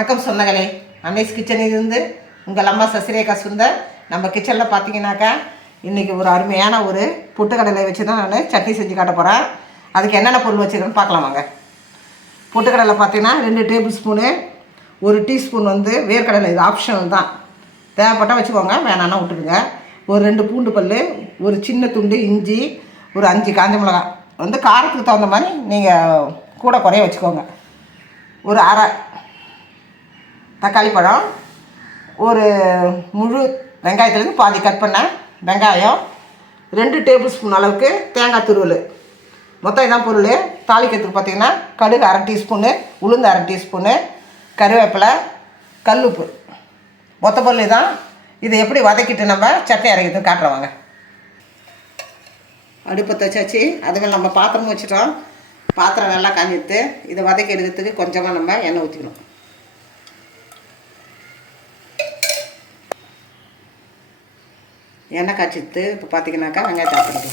வணக்கம் சொந்தங்களே. அன்னைஸ் கிச்சனிலிருந்து உங்கள் அம்மா சசிரேகா சுந்தர். நம்ம கிச்சனில் பார்த்தீங்கன்னாக்கா இன்றைக்கி ஒரு அருமையான ஒரு புட்டுக்கடலை வச்சு தான் நான் சட்னி செஞ்சு காட்ட போகிறேன் அதுக்கு என்னென்ன பொருள் வச்சுருக்கேன்னு பார்க்கலாம் வாங்க. பொட்டுக்கடலை பார்த்தீங்கன்னா ரெண்டு டேபிள் ஸ்பூனு ஒரு டீஸ்பூன் வந்து வேர்க்கடலை. இது ஆப்ஷனல் தான். தேவைப்பட்டால் வச்சுக்கோங்க வேணான்னா விட்டுடுங்க. ஒரு ரெண்டு பூண்டு பல் ஒரு சின்ன துண்டு இஞ்சி ஒரு அஞ்சு காஞ்ச மிளகாய். வந்து காரத்துக்கு தகுந்த மாதிரி நீங்கள் கூட குறைய வச்சுக்கோங்க. ஒரு அரை தக்காளி பழம் ஒரு முழு வெங்காயத்துலேருந்து பாதி கட் பண்ண வெங்காயம் ரெண்டு டேபிள் ஸ்பூன் அளவுக்கு தேங்காய் துருவல். மொத்தம் இதான் பொருள். தாளிக்கிறதுக்கு பார்த்தீங்கன்னா கடுகு அரை டீஸ்பூனு உளுந்து அரை டீஸ்பூனு கருவேப்பிலை கல்லுப்பு. மொத்த பொருள் தான் இதை எப்படி வதக்கிட்டு நம்ம சட்னி அரைக்கிறது காட்டுறவாங்க அடுப்பை தச்சாச்சு அதுமாதிரி நம்ம பாத்திரமும் வச்சுட்டோம். பாத்திரம் நல்லா காஞ்சிட்டு இதை வதக்கி எடுக்கிறதுக்கு கொஞ்சமாக நம்ம எண்ணெய் ஊற்றிக்கணும் எண்ணெய் காய்ச்சிட்டு இப்போ பார்த்தீங்கன்னாக்கா வெங்காயத்தை சாப்பிடுது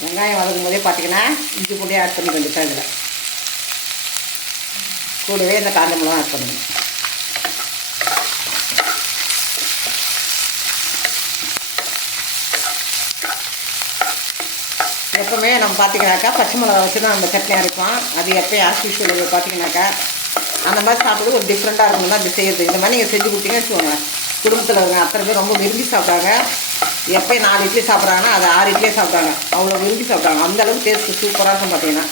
வெங்காயம் வதக்கும் போதே பார்த்தீங்கன்னா இஞ்சி பூண்டியே ஆட் பண்ணி கொஞ்சம் இதில் கூடவே இந்த காஞ்ச மிளகா ஆட் பண்ணணும் எப்பவுமே நம்ம பார்த்தீங்கன்னாக்கா பச்சை மிளகா வச்சு தான் நம்ம சட்னி அரைப்போம் அது எப்போயும் ஆஸ் பார்த்தீங்கன்னாக்கா அந்த மாதிரி சாப்பிட்றது ஒரு டிஃப்ரெண்ட்டாக இருக்கும் தான் அது செய்யறது. இந்த மாதிரி நீங்கள் செஞ்சு கொடுத்தீங்கன்னு வச்சுக்கோங்க. குடும்பத்தில் இருக்க அத்தனை பேர் ரொம்ப விரும்பி சாப்பிட்றாங்க. எப்போயும் நாலு இட்லி சாப்பிட்றாங்கன்னா அது ஆறு இட்லியே சாப்பிட்றாங்க. அவ்வளோ விரும்பி சாப்பிட்றாங்க. அந்த அளவுக்கு டேஸ்ட்டு சூப்பராக இருக்கும் பார்த்தீங்கன்னா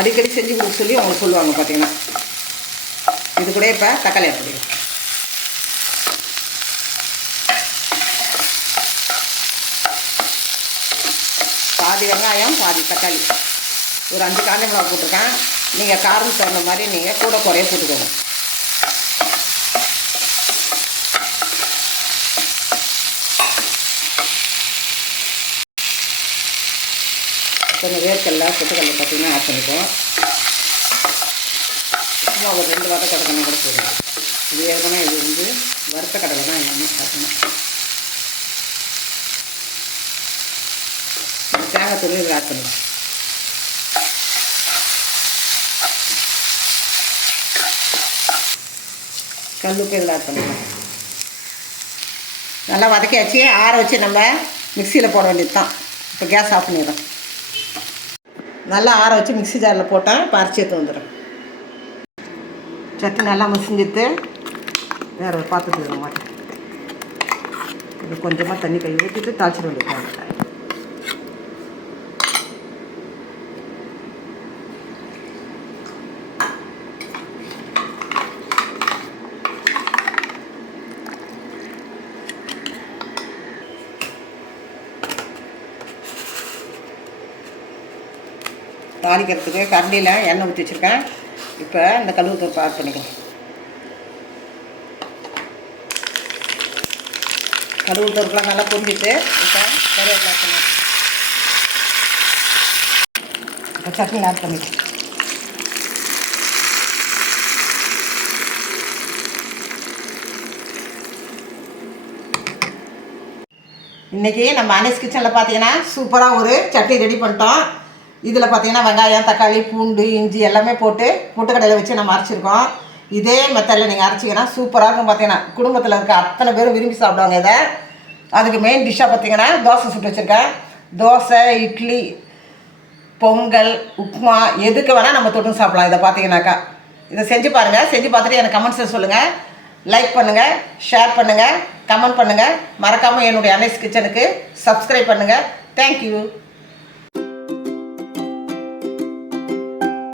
அடிக்கடி செஞ்சு கொடுக்க சொல்லி அவங்க சொல்லுவாங்க பார்த்தீங்கன்னா இது கூட இப்போ தக்காளி அப்படி பாதி வெங்காயம் பாதி தக்காளி. ஒரு அஞ்சு காஞ்ச மிளகா போட்டிருக்கேன். நீங்கள் காரம் தகுந்த மாதிரி நீங்கள் கூட குறைய போட்டுக்கோங்க. கொஞ்சம் வேர்க்கடலை பொட்டுக்கடலை பார்த்தீங்கன்னா ஆட் பண்ணிப்போம். சும்மா ஒரு ரெண்டு வாரம் கடலை கூட போடுங்க இது ஏற்கனவே இது வந்து வறுத்த கடலை தான் எல்லாமே பார்த்தீங்கன்னா தேங்காய் துருவி இதில் ஆட் பண்ணிடுவோம் கல்லுப்பு இதில் ஆட் பண்ணிடுவோம் நல்லா வதக்கியாச்சு. ஆற வச்சு நம்ம மிக்சியில் போட வேண்டியது தான் இப்போ கேஸ் ஆஃப் பண்ணிடுறோம். நல்லா ஆற வச்சு மிக்ஸி ஜாரில் போட்டால் இப்போ அரைச்சி எடுத்து வந்துடும் சட்னி நல்லா மசிஞ்சிட்டு வேறு ஒரு பாத்திரத்தில் மாட்டேன். இது கொஞ்சமாக தண்ணி கை ஊற்றிட்டு தாளிச்சிட வேண்டியது தாளிக்கிறதுக்கு கரண்டியில் எண்ணெய் ஊற்றி வச்சுருக்கேன். இப்போ இந்த கழுவு பருப்பு ஆட் பண்ணிக்கலாம். கழுவு பருப்புலாம் நல்லா புரிஞ்சிட்டு இப்போ கருவேப்பிலை ஆட் இப்போ சட்னி ஆட் பண்ணிக்கலாம். இன்றைக்கி நம்ம அனிஸ் கிச்சனில் பார்த்தீங்கன்னா சூப்பராக ஒரு சட்னி ரெடி பண்ணிட்டோம். இதில் பார்த்தீங்கன்னா வெங்காயம் தக்காளி பூண்டு இஞ்சி எல்லாமே போட்டு பொட்டுக்கடையில் வச்சு நம்ம அரைச்சிருக்கோம். இதே மெத்தடில் நீங்கள் அரைச்சிங்கன்னா சூப்பராக இருக்கும் பார்த்தீங்கன்னா குடும்பத்தில் இருக்க அத்தனை பேரும் விரும்பி சாப்பிடுவாங்க இதை. அதுக்கு மெயின் டிஷ்ஷாக பார்த்தீங்கன்னா தோசை சுட்டு வச்சுருக்கேன். தோசை இட்லி பொங்கல் உப்புமா எதுக்கு வேணால் நம்ம தொட்டு சாப்பிடலாம் இதை பார்த்தீங்கன்னாக்கா இதை செஞ்சு பாருங்கள் செஞ்சு பார்த்துட்டு எனக்கு கமெண்ட்ஸில் சொல்லுங்கள் லைக் பண்ணுங்கள் ஷேர் பண்ணுங்கள் கமெண்ட் பண்ணுங்கள் மறக்காமல் என்னுடைய அனைஸ் கிச்சனுக்கு சப்ஸ்கிரைப் பண்ணுங்கள் தேங்க்யூ